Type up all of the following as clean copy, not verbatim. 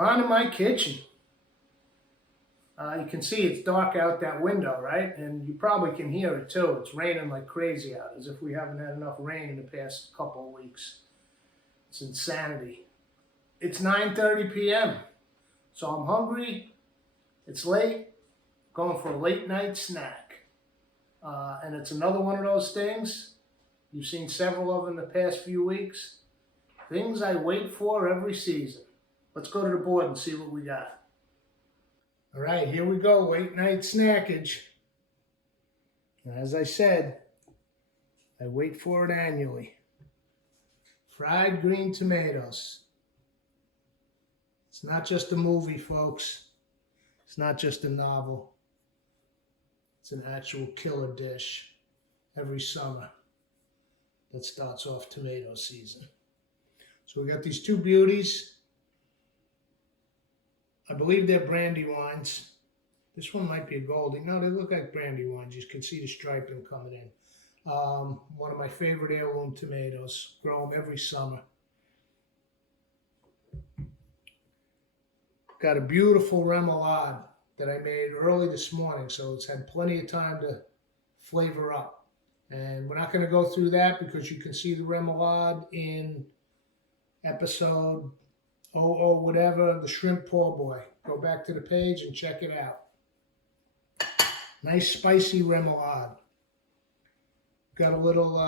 on in my kitchen. You can see it's dark out that window, right? And you probably can hear it too. It's raining like crazy out, as if we haven't had enough rain in the past couple of weeks. It's insanity. It's 9:30 p.m. So I'm hungry. It's late. Going for a late night snack. And it's another one of those things. You've seen several of them in the past few weeks. Things I wait for every season. Let's go to the board and see what we got. All right, here we go, late night snackage. As I said, I wait for it annually. Fried green tomatoes. It's not just a movie, folks. It's not just a novel. It's an actual killer dish every summer that starts off tomato season. So we got these two beauties. I believe they're Brandywines. This one might be a Goldie. No, they look like Brandywines. You can see the striping coming in. One of my favorite heirloom tomatoes. Grow them every summer. Got a beautiful remoulade that I made early this morning, so it's had plenty of time to flavor up. And we're not going to go through that because you can see the remoulade in episode whatever, the shrimp poor boy. Go back to the page and check it out. Nice spicy remoulade. Got a little,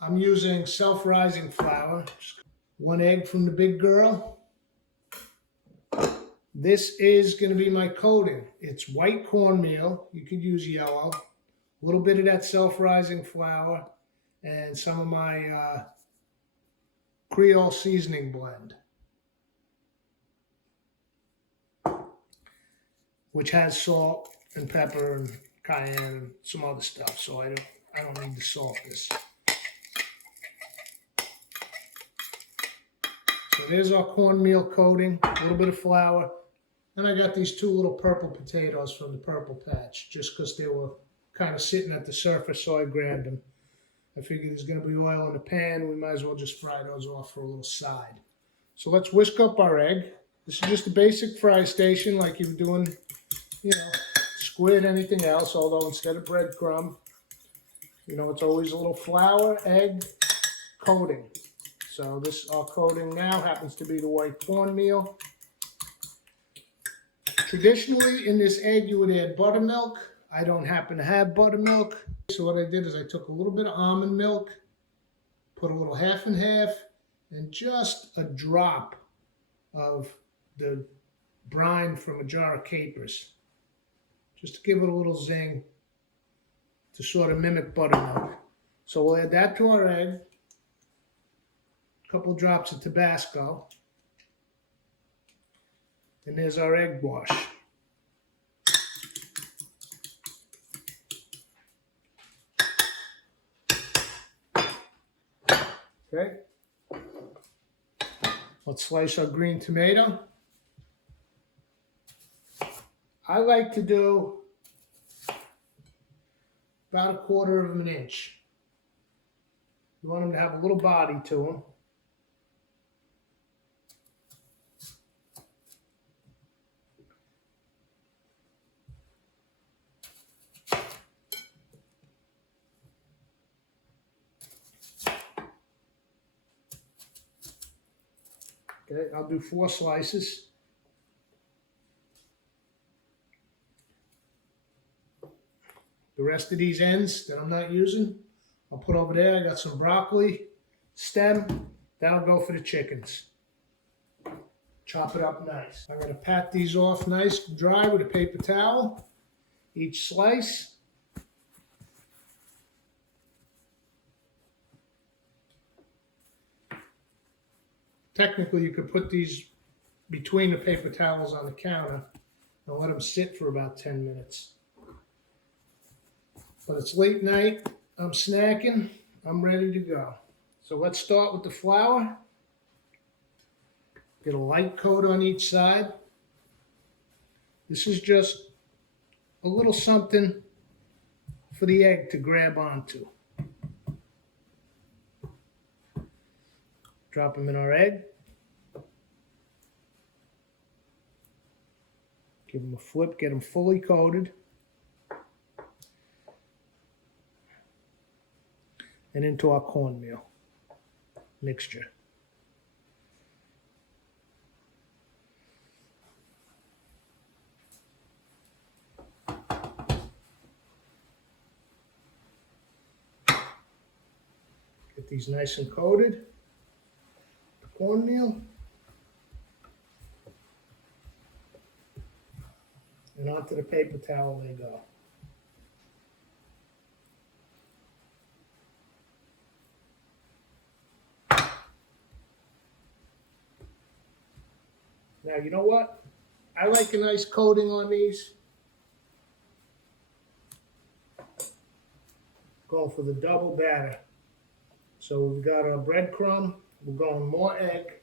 I'm using self-rising flour. 1 egg from the big girl. This is going to be my coating. It's white cornmeal. You could use yellow. A little bit of that self-rising flour and some of my Creole seasoning blend, which has salt and pepper and cayenne and some other stuff. So I don't need to salt this. So there's our cornmeal coating, a little bit of flour. And I got these two little purple potatoes from the Purple Patch, just because they were kind of sitting at the surface, so I grabbed them. I figured there's going to be oil in the pan. We might as well just fry those off for a little side. So let's whisk up our egg. This is just a basic fry station like you were doing, squid, anything else, although instead of breadcrumb, it's always a little flour, egg, coating. So our coating now happens to be the white cornmeal. Traditionally, in this egg, you would add buttermilk. I don't happen to have buttermilk. So what I did is I took a little bit of almond milk, put a little half and half, and just a drop of the brine from a jar of capers, just to give it a little zing to sort of mimic buttermilk. So we'll add that to our egg, a couple drops of Tabasco, and there's our egg wash. Okay, let's slice our green tomato. I like to do about 1/4 of an inch. You want them to have a little body to them. Okay, I'll do 4 slices. The rest of these ends that I'm not using, I'll put over there. I got some broccoli stem. That'll go for the chickens. Chop it up nice. I'm going to pat these off nice and dry with a paper towel. Each slice. Technically, you could put these between the paper towels on the counter and let them sit for about 10 minutes. But it's late night, I'm snacking, I'm ready to go. So let's start with the flour. Get a light coat on each side. This is just a little something for the egg to grab onto. Drop them in our egg. Give them a flip, get them fully coated. And into our cornmeal mixture. Get these nice and coated. The cornmeal. And onto the paper towel they go. Now, you know what? I like a nice coating on these. Going for the double batter. So we've got our breadcrumb. We're going more egg,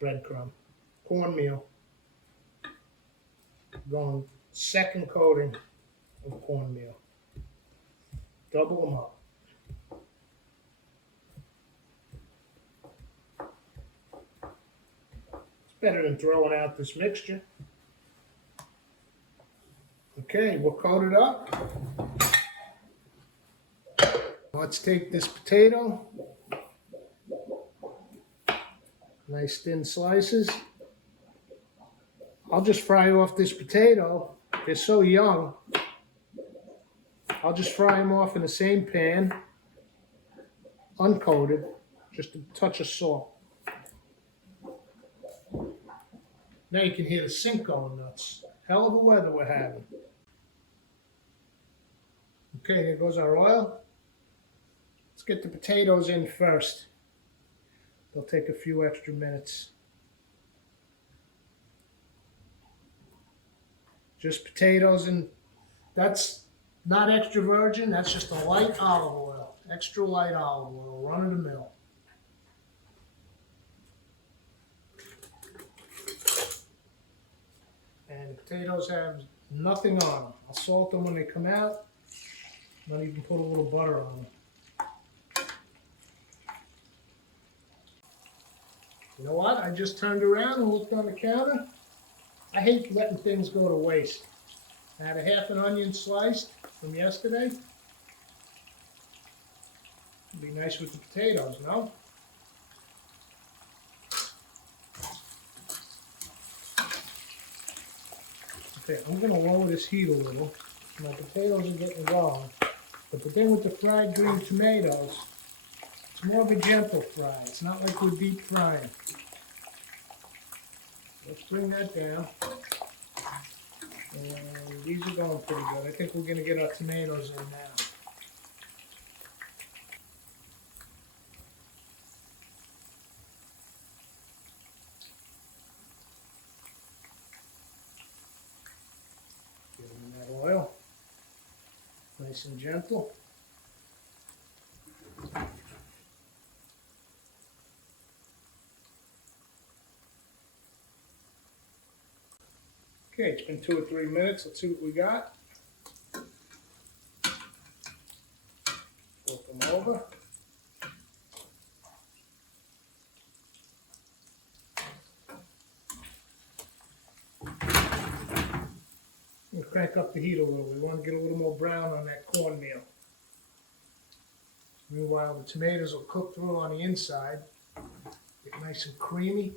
breadcrumb, cornmeal. Going second coating of cornmeal. Double them up. It's better than throwing out this mixture. Okay, we're coated up. Let's take this potato. Nice thin slices. I'll just fry off this potato. They're so young. I'll just fry them off in the same pan, uncoated, just a touch of salt. Now you can hear the sink going nuts. Hell of a weather we're having. Okay, here goes our oil. Let's get the potatoes in first. They'll take a few extra minutes. Just potatoes, and that's not extra virgin, that's just a light olive oil. Extra light olive oil, run of the mill. And the potatoes have nothing on them. I'll salt them when they come out. Not even put a little butter on them. You know what? I just turned around and looked on the counter. I hate letting things go to waste. I had a half an onion sliced from yesterday. It'd be nice with the potatoes, no? Okay, I'm going to lower this heat a little. My potatoes are getting going. But the thing with the fried green tomatoes, it's more of a gentle fry. It's not like we're deep frying. Let's bring that down. And these are going pretty good. I think we're going to get our tomatoes in now. Give them that oil. Nice and gentle. Okay, it's been 2 or 3 minutes. Let's see what we got. Flip them over. And crank up the heat a little. We want to get a little more brown on that cornmeal. Meanwhile, the tomatoes will cook through on the inside. Get nice and creamy.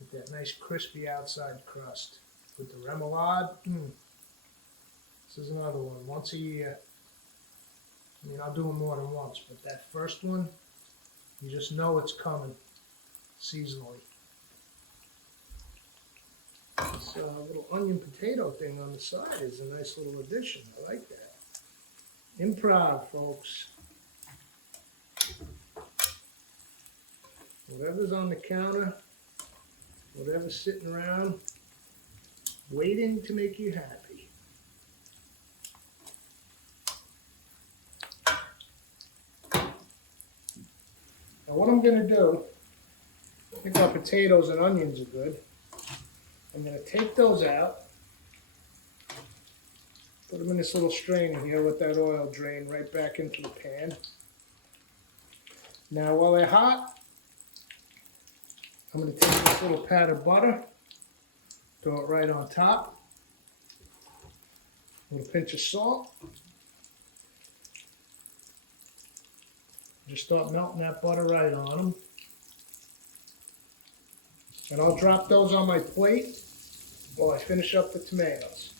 With that nice crispy outside crust. With the remoulade, this is another one, once a year. I mean, I'll do them more than once, but that first one, you just know it's coming seasonally. This little onion potato thing on the side is a nice little addition. I like that. Improv, folks. Whatever's on the counter, whatever's sitting around, waiting to make you happy. Now what I'm going to do, I think our potatoes and onions are good. I'm going to take those out, put them in this little strainer here, let that oil drain right back into the pan. Now while they're hot, I'm going to take this little pat of butter, Throw it right on top. A little pinch of salt. Just start melting that butter right on them. And I'll drop those on my plate while I finish up the tomatoes.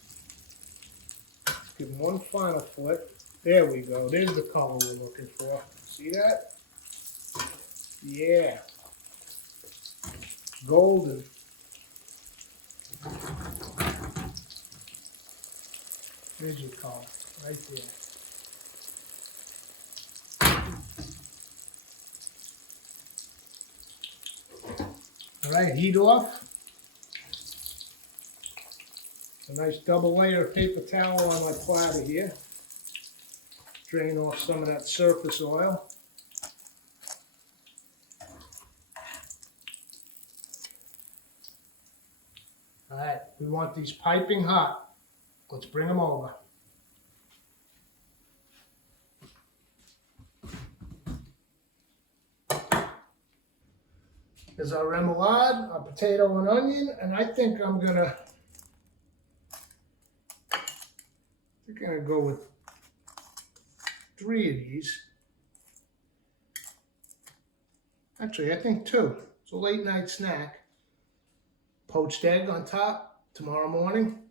Give them one final flip. There we go. There's the color we're looking for. See that? Yeah. Golden. There's your color. Right there. All right, heat off. A nice double layer of paper towel on my platter here. Drain off some of that surface oil. All right, we want these piping hot. Let's bring them over. There's our remoulade, our potato and onion, and I think I'm gonna go with 3 of these. Actually, I think 2. It's a late night snack. Poached egg on top tomorrow morning.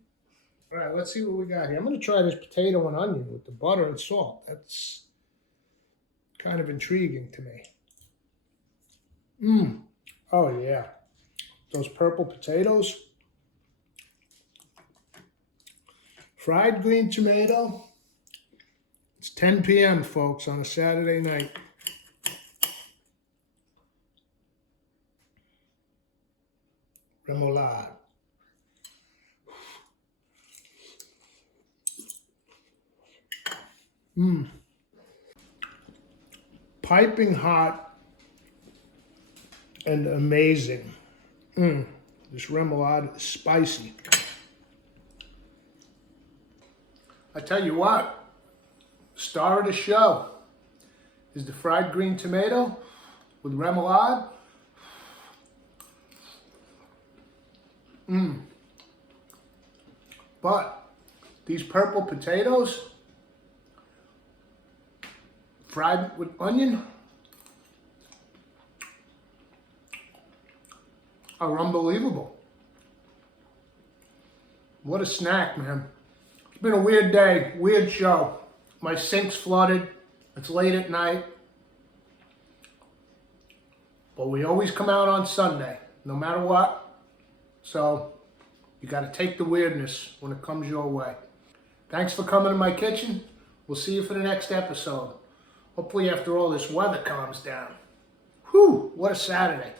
All right, let's see what we got here. I'm gonna try this potato and onion with the butter and salt. That's kind of intriguing to me. Oh yeah. Those purple potatoes. Fried green tomato. It's 10 p.m. folks on a Saturday night. Remoulade. Piping hot and amazing. This remoulade is spicy. I tell you what, star of the show is the fried green tomato with remoulade. But these purple potatoes fried with onion are unbelievable. What a snack, man. It's been a weird day, weird show. My sink's flooded. It's late at night. But we always come out on Sunday, no matter what. So you got to take the weirdness when it comes your way. Thanks for coming to my kitchen. We'll see you for the next episode. Hopefully after all this weather calms down. Whew, what a Saturday.